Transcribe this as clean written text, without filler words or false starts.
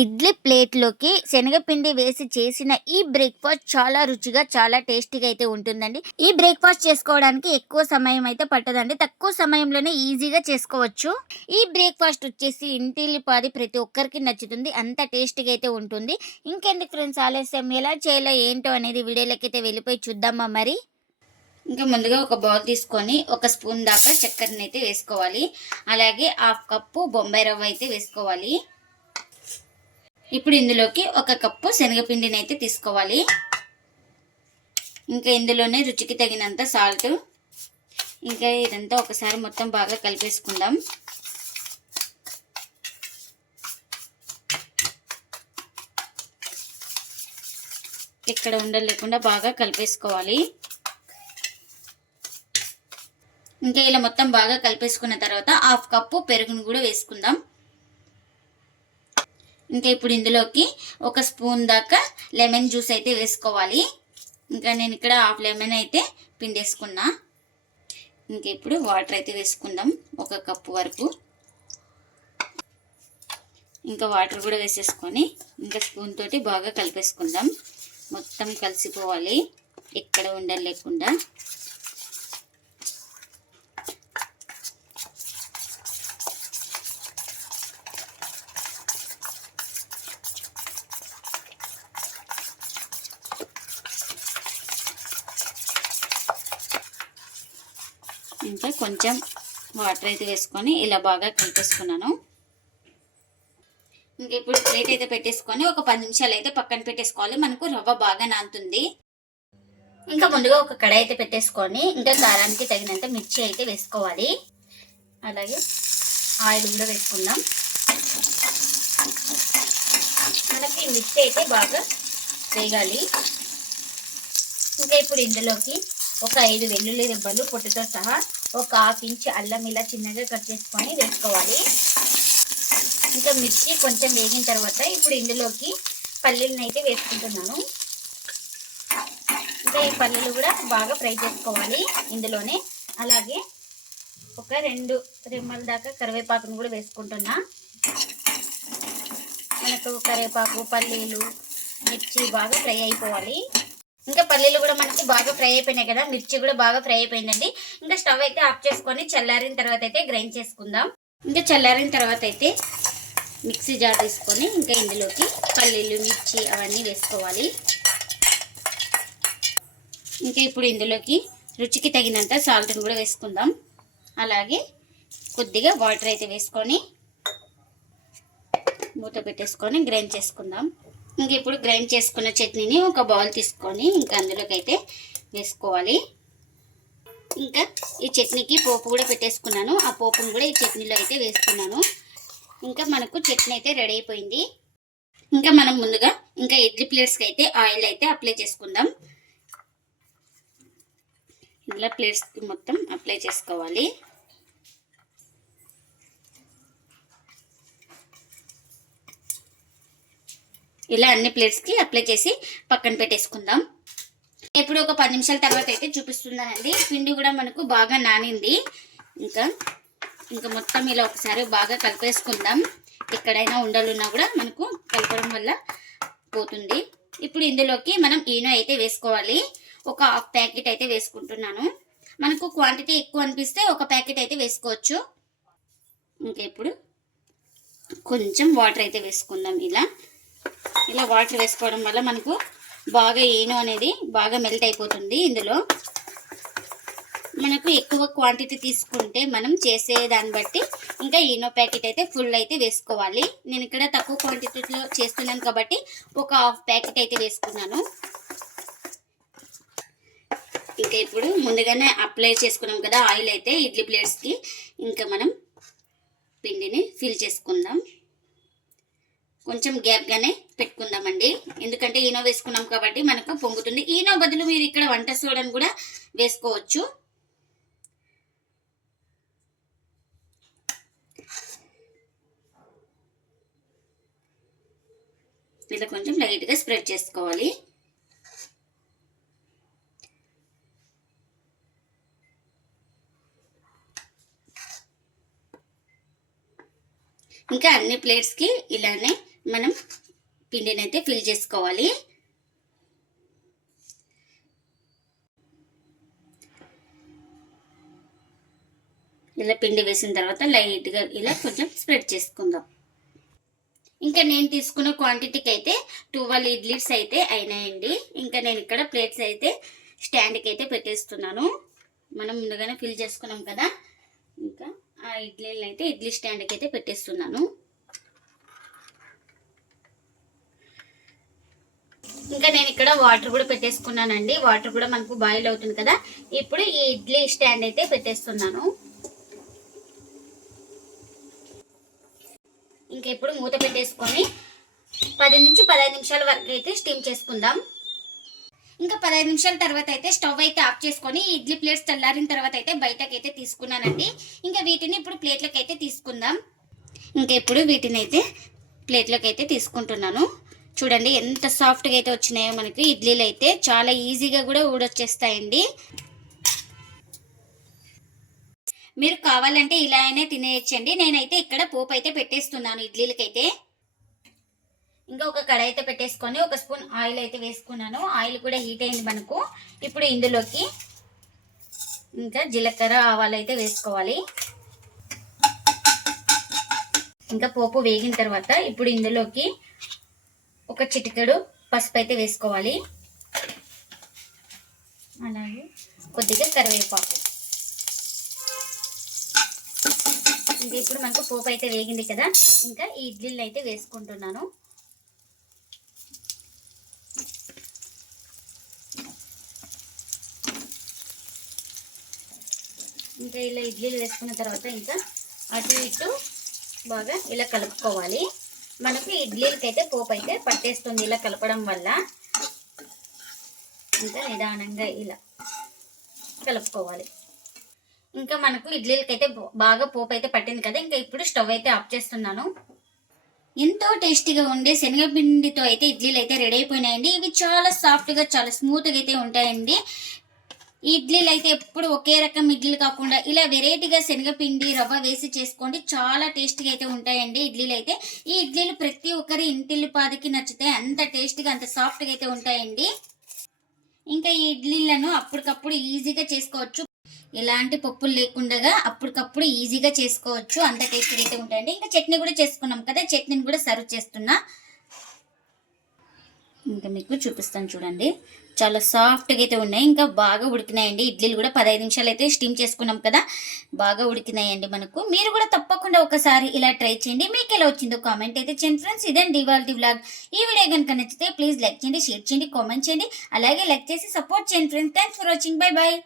ఇడ్లీ ప్లేట్‌లోకి శనగపిండి వేసి చేసిన ఈ బ్రేక్‌ఫాస్ట్ చాలా రుచిగా, చాలా టేస్టీగా అయితే ఉంటుందండి. ఈ బ్రేక్‌ఫాస్ట్ చేసుకోవడానికి ఎక్కువ సమయం అయితే పట్టదండి. తక్కువ సమయంలోనే ఈజీగా చేసుకోవచ్చు. ఈ బ్రేక్‌ఫాస్ట్ వచ్చేసి ఇంటిల్లిపాది ప్రతి ఒక్కరికి నచ్చుతుంది. అంత టేస్టీగా అయితే ఉంటుంది. ఇంకెందుకు ఫ్రెండ్స్ ఆలస్యం, ఎలా చేయాలో ఏంటో అనేది వీడియోలోకైతే వెళ్ళిపోయి చూద్దామా మరి? ఇంకా ముందుగా ఒక బౌల్ తీసుకొని ఒక స్పూన్ దాకా చక్కెరనైతే వేసుకోవాలి. అలాగే హాఫ్ కప్పు బొంబాయి రవ్వ అయితే వేసుకోవాలి. ఇప్పుడు ఇందులోకి ఒక కప్పు శనగపిండిని అయితే తీసుకోవాలి. ఇంకా ఇందులోనే రుచికి తగినంత సాల్ట్. ఇంకా ఇదంతా ఒకసారి మొత్తం బాగా కలిపేసుకుందాం. ఇక్కడ ఉండలు లేకుండా బాగా కలిపేసుకోవాలి. ఇంకా ఇలా మొత్తం బాగా కలిపేసుకున్న తర్వాత హాఫ్ కప్పు పెరుగును కూడా వేసుకుందాం. ఇంకా ఇప్పుడు ఇందులోకి ఒక స్పూన్ దాకా లెమన్ జ్యూస్ అయితే వేసుకోవాలి. ఇంకా నేను ఇక్కడ హాఫ్ లెమన్ అయితే పిండేసుకున్నా. ఇంకా ఇప్పుడు వాటర్ అయితే వేసుకుందాం ఒక కప్పు వరకు. ఇంకా వాటర్ కూడా వేసేసుకొని ఇంకా స్పూన్ తోటి బాగా కలిపేసుకుందాం. మొత్తం కలిసిపోవాలి, ఎక్కడ ఉండలు లేకుండా. ఇంకా కొంచెం వాటర్ అయితే వేసుకొని ఇలా బాగా కలిపేసుకున్నాను. ఇంకా ఇప్పుడు ప్లేట్ అయితే పెట్టేసుకొని ఒక 10 నిమిషాలు అయితే పక్కన పెట్టేసుకోవాలి. మనకు రవ్వ బాగా నానుతుంది. ఇంకా ముందుగా ఒక కడాయి అయితే పెట్టేసుకొని ఇంకా కారానికి తగినంత మిర్చి అయితే వేసుకోవాలి. అలాగే ఆయిల్ కూడా వేసుకుందాం. మనకి మిర్చి అయితే బాగా వేగాలి. ఇంకా ఇప్పుడు ఇందులోకి ఒక 5 వెల్లుల్లి రెబ్బలు పొట్టుతో సహా ఒక హాఫ్ ఇంచ్ అల్లం ఇలా చిన్నగా కట్ చేసుకొని వేసుకోవాలి. ఇంకా మిర్చి కొంచెం వేగిన తర్వాత ఇప్పుడు ఇందులోకి పల్లీలను అయితే వేసుకుంటున్నాను. ఇంకా ఈ పల్లీలు కూడా బాగా ఫ్రై చేసుకోవాలి ఇందులోనే. అలాగే ఒక 2 రెమ్మల దాకా కరివేపాకును కూడా వేసుకుంటున్నా. మనకు కరివేపాకు, పల్లీలు, మిర్చి బాగా ఫ్రై అయిపోవాలి. ఇంకా పల్లీలు కూడా మనకి బాగా ఫ్రై అయిపోయినాయి కదా, మిర్చి కూడా బాగా ఫ్రై అయిపోయిందండి. ఇంకా స్టవ్ అయితే ఆఫ్ చేసుకొని చల్లారిన తర్వాత అయితే గ్రైండ్ చేసుకుందాం. ఇంకా చల్లారిన తర్వాత అయితే మిక్సీ జార్ తీసుకొని ఇంకా ఇందులోకి పల్లీలు, మిర్చి అవన్నీ వేసుకోవాలి. ఇంకా ఇప్పుడు ఇందులోకి రుచికి తగినంత సాల్ట్ని కూడా వేసుకుందాం. అలాగే కొద్దిగా వాటర్ అయితే వేసుకొని మూత పెట్టేసుకొని గ్రైండ్ చేసుకుందాం. ఇంక ఇప్పుడు గ్రైండ్ చేసుకున్న చట్నీని ఒక బౌల్ తీసుకొని ఇంకా అందులోకి అయితే వేసుకోవాలి. ఇంకా ఈ చట్నీకి పోపు కూడా పెట్టేసుకున్నాను. ఆ పోపును కూడా ఈ చట్నీలో అయితే వేసుకున్నాను. ఇంకా మనకు చట్నీ అయితే రెడీ అయిపోయింది. ఇంకా మనం ముందుగా ఇంకా ఇడ్లీ ప్లేట్స్కి అయితే ఆయిల్ అయితే అప్లై చేసుకుందాం. ఇలా ప్లేట్స్కి మొత్తం అప్లై చేసుకోవాలి. ఇలా అన్ని ప్లేట్స్కి అప్లై చేసి పక్కన పెట్టేసుకుందాం. ఇప్పుడు ఒక 10 నిమిషాల తర్వాత అయితే చూపిస్తున్నానండి. పిండి కూడా మనకు బాగా నానింది. ఇంకా మొత్తం ఇలా ఒకసారి బాగా కలిపేసుకుందాం. ఎక్కడైనా ఉండలున్నా కూడా మనకు కలపడం వల్ల పోతుంది. ఇప్పుడు ఇందులోకి మనం ఈనో అయితే వేసుకోవాలి. ఒక హాఫ్ ప్యాకెట్ అయితే వేసుకుంటున్నాను. మనకు క్వాంటిటీ ఎక్కువ అనిపిస్తే ఒక ప్యాకెట్ అయితే వేసుకోవచ్చు. ఇంకా ఇప్పుడు కొంచెం వాటర్ అయితే వేసుకుందాం. ఇలా వాటర్ వేసుకోవడం వల్ల మనకు బాగా ఈనో అనేది బాగా మెల్ట్ అయిపోతుంది. ఇందులో మనకు ఎక్కువ క్వాంటిటీ తీసుకుంటే మనం చేసే దాన్ని బట్టి ఇంకా ఈనో ప్యాకెట్ అయితే ఫుల్ అయితే వేసుకోవాలి. నేను ఇక్కడ తక్కువ క్వాంటిటీలో చేస్తున్నాను కాబట్టి ఒక హాఫ్ ప్యాకెట్ అయితే వేసుకున్నాను. ఇంకా ఇప్పుడు ముందుగానే అప్లై చేసుకున్నాం కదా ఆయిల్ అయితే ఇడ్లీ ప్లేట్స్కి, ఇంకా మనం పిండిని ఫిల్ చేసుకుందాం. కొంచెం గ్యాప్గానే పెట్టుకుందామండి, ఎందుకంటే ఈనో వేసుకున్నాం కాబట్టి మనకు పొంగుతుంది. ఈనో బదులు మీరు ఇక్కడ వంట సోడాను కూడా వేసుకోవచ్చు. ఇలా కొంచెం లైట్గా స్ప్రెడ్ చేసుకోవాలి. ఇంకా అన్ని ప్లేట్స్కి ఇలానే మనం పిండిని అయితే ఫిల్ చేసుకోవాలి. ఇలా పిండి వేసిన తర్వాత లైట్గా ఇలా కొంచెం స్ప్రెడ్ చేసుకుందాం. ఇంకా నేను తీసుకున్న క్వాంటిటీకి అయితే 12 ఇడ్లీస్ అయితే అయినాయండి. ఇంకా నేను ఇక్కడ ప్లేట్స్ అయితే స్టాండ్కి అయితే పెట్టేస్తున్నాను. మనం ముందుగానే ఫిల్ చేసుకున్నాం కదా, ఇంకా ఆ ఇడ్లీలు అయితే ఇడ్లీ స్టాండ్కి అయితే పెట్టేస్తున్నాను. ఇంకా నేను ఇక్కడ వాటర్ కూడా పెట్టేసుకున్నానండి. వాటర్ కూడా మనకు బాయిల్ అవుతుంది కదా. ఇప్పుడు ఈ ఇడ్లీ స్టాండ్ అయితే పెట్టేస్తున్నాను. ఇంకా ఇప్పుడు మూత పెట్టేసుకొని 10 నుంచి 15 నిమిషాల వరకు అయితే స్టీమ్ చేసుకుందాం. ఇంకా 15 నిమిషాల తర్వాత అయితే స్టవ్ అయితే ఆఫ్ చేసుకొని ఇడ్లీ ప్లేట్స్ చల్లారిన తర్వాత అయితే బయటకి అయితే తీసుకున్నానండి. ఇంకా వీటిని ఇప్పుడు ప్లేట్లోకి అయితే తీసుకుందాం. ఇంకా ఇప్పుడు వీటిని అయితే ప్లేట్లోకి అయితే తీసుకుంటున్నాను. చూడండి ఎంత సాఫ్ట్గా అయితే వచ్చినాయో మనకి ఇడ్లీలు అయితే. చాలా ఈజీగా కూడా ఊడొచ్చేస్తాయండి. మీరు కావాలంటే ఇలా అయినా తినేయచ్చండి. నేనైతే ఇక్కడ పోపు అయితే పెట్టేస్తున్నాను ఇడ్లీలకైతే. ఇంకా ఒక కడాయి అయితే పెట్టేసుకొని 1 స్పూన్ ఆయిల్ అయితే వేసుకున్నాను. ఆయిల్ కూడా హీట్ అయింది మనకు. ఇప్పుడు ఇందులోకి ఇంకా జీలకర్ర ఆవాలు అయితే వేసుకోవాలి. ఇంకా పోపు వేగిన తర్వాత ఇప్పుడు ఇందులోకి ఒక చిటికెడు పసుపు అయితే వేసుకోవాలి. అలాగే కొద్దిగా కరివేపాకు. ఇంకా ఇప్పుడు మనకు పోపు అయితే వేగింది కదా, ఇంకా ఈ ఇడ్లీలు అయితే వేసుకుంటున్నాను. ఇంకా ఇలా ఇడ్లీలు వేసుకున్న తర్వాత ఇంకా అటు ఇటు బాగా ఇలా కలుపుకోవాలి. మనకు ఇడ్లీలకైతే పోపు అయితే పట్టేస్తుంది ఇలా కలపడం వల్ల. ఇంకా నిదానంగా ఇలా కలుపుకోవాలి. ఇంకా మనకు ఇడ్లీలకైతే బాగా పోపు అయితే పట్టింది కదా. ఇంకా ఇప్పుడు స్టవ్ అయితే ఆఫ్ చేస్తున్నాను. ఎంతో టేస్టీగా ఉండే శనగపిండితో అయితే ఇడ్లీలు అయితే రెడీ అయిపోయినాయండి. ఇవి చాలా సాఫ్ట్గా చాలా స్మూత్గా అయితే ఉంటాయండి. ఈ ఇడ్లీలు అయితే ఎప్పుడు ఒకే రకం ఇడ్లీలు కాకుండా ఇలా వెరైటీగా శనగపిండి రవ్వ వేసి చేసుకోండి. చాలా టేస్టీగా అయితే ఉంటాయండి ఇడ్లీలు అయితే. ఈ ఇడ్లీలు ప్రతి ఒక్కరి ఇంటిల్లిపాదికి నచ్చితే అంత టేస్టీగా అంత సాఫ్ట్గా అయితే ఉంటాయండి. ఇంకా ఈ ఇడ్లీలను అప్పటికప్పుడు ఈజీగా చేసుకోవచ్చు. ఎలాంటి పప్పులు లేకుండా అప్పటికప్పుడు ఈజీగా చేసుకోవచ్చు. అంత టేస్టీగా అయితే ఉంటాయండి. ఇంకా చట్నీ కూడా చేసుకున్నాం కదా, చట్నీని కూడా సర్వ్ చేస్తున్నా. ఇంకా మీకు చూపిస్తాను చూడండి. చాలా సాఫ్ట్గా అయితే ఉన్నాయి. ఇంకా బాగా ఉడికినాయండి ఇడ్లీలు కూడా. 15 నిమిషాలు అయితే స్టీమ్ చేసుకున్నాం కదా, బాగా ఉడికినాయండి మనకు. మీరు కూడా తప్పకుండా ఒకసారి ఇలా ట్రై చేయండి. మీకు ఎలా వచ్చిందో కామెంట్ అయితే చేయండి ఫ్రెండ్స్. ఇదండి ఇవాల్టి వ్లాగ్. ఈ వీడియో కనుక నచ్చితే ప్లీజ్ లైక్ చేయండి, షేర్ చేయండి, కామెంట్ చేయండి. అలాగే లైక్ చేసి సపోర్ట్ చేయండి friends. Thanks for watching. Bye bye.